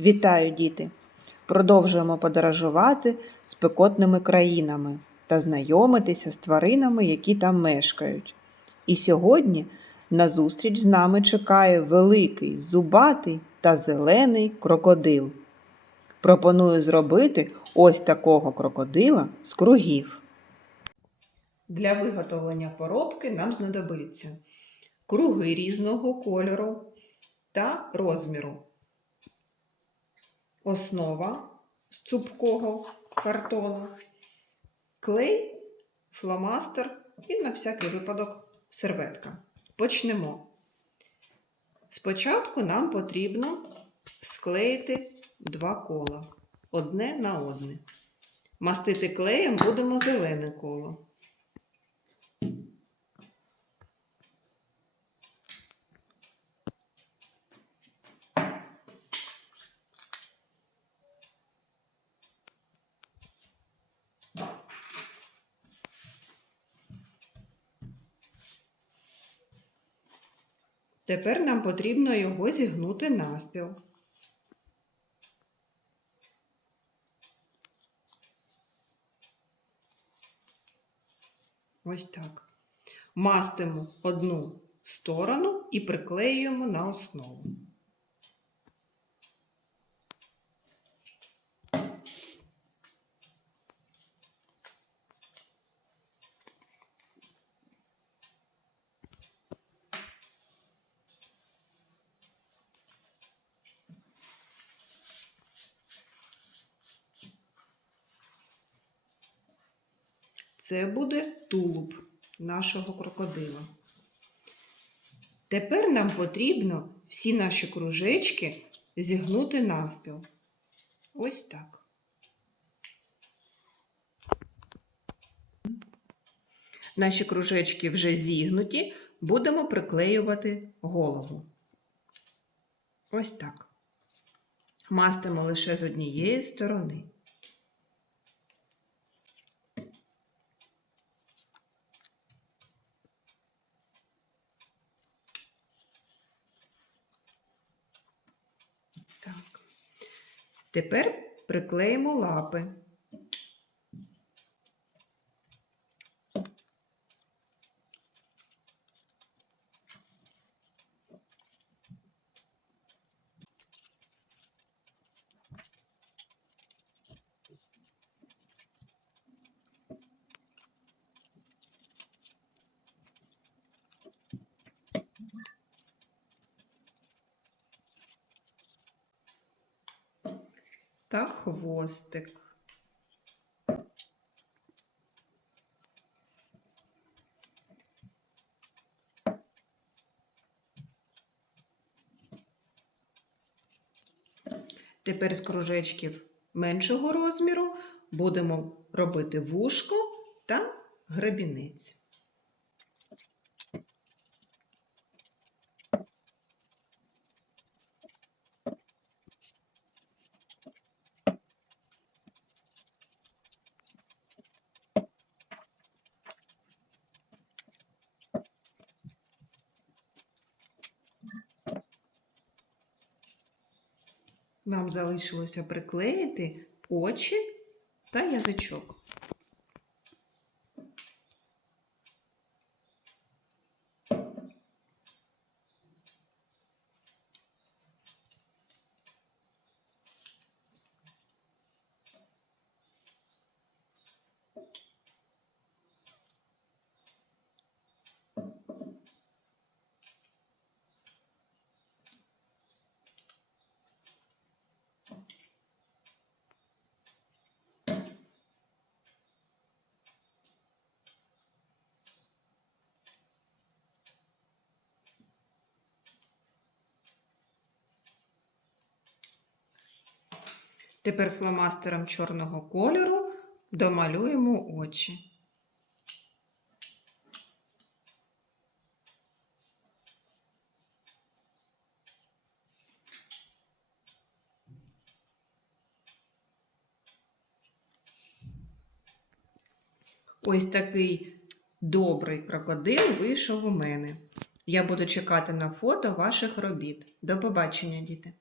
Вітаю, діти! Продовжуємо подорожувати спекотними країнами та знайомитися з тваринами, які там мешкають. І сьогодні на зустріч з нами чекає великий, зубатий та зелений крокодил. Пропоную зробити ось такого крокодила з кругів. Для виготовлення поробки нам знадобиться круги різного кольору та розміру. Основа з цупкого картону, клей, фломастер і на всякий випадок серветка. Почнемо. Спочатку нам потрібно склеїти два кола одне на одне. Мастити клеєм будемо зелене коло. Тепер нам потрібно його зігнути навпіл. Ось так. Мастимо одну сторону і приклеюємо на основу. Це буде тулуб нашого крокодила. Тепер нам потрібно всі наші кружечки зігнути навпіл. Ось так. Наші кружечки вже зігнуті, будемо приклеювати голову. Ось так. Мастимо лише з однієї сторони. Так. Тепер приклеїмо лапи. Та хвостик. Тепер з кружечків меншого розміру будемо робити вушко та гребінець. Нам залишилося приклеїти очі та язичок. Тепер фломастером чорного кольору домалюємо очі. Ось такий добрий крокодил вийшов у мене. Я буду чекати на фото ваших робіт. До побачення, діти!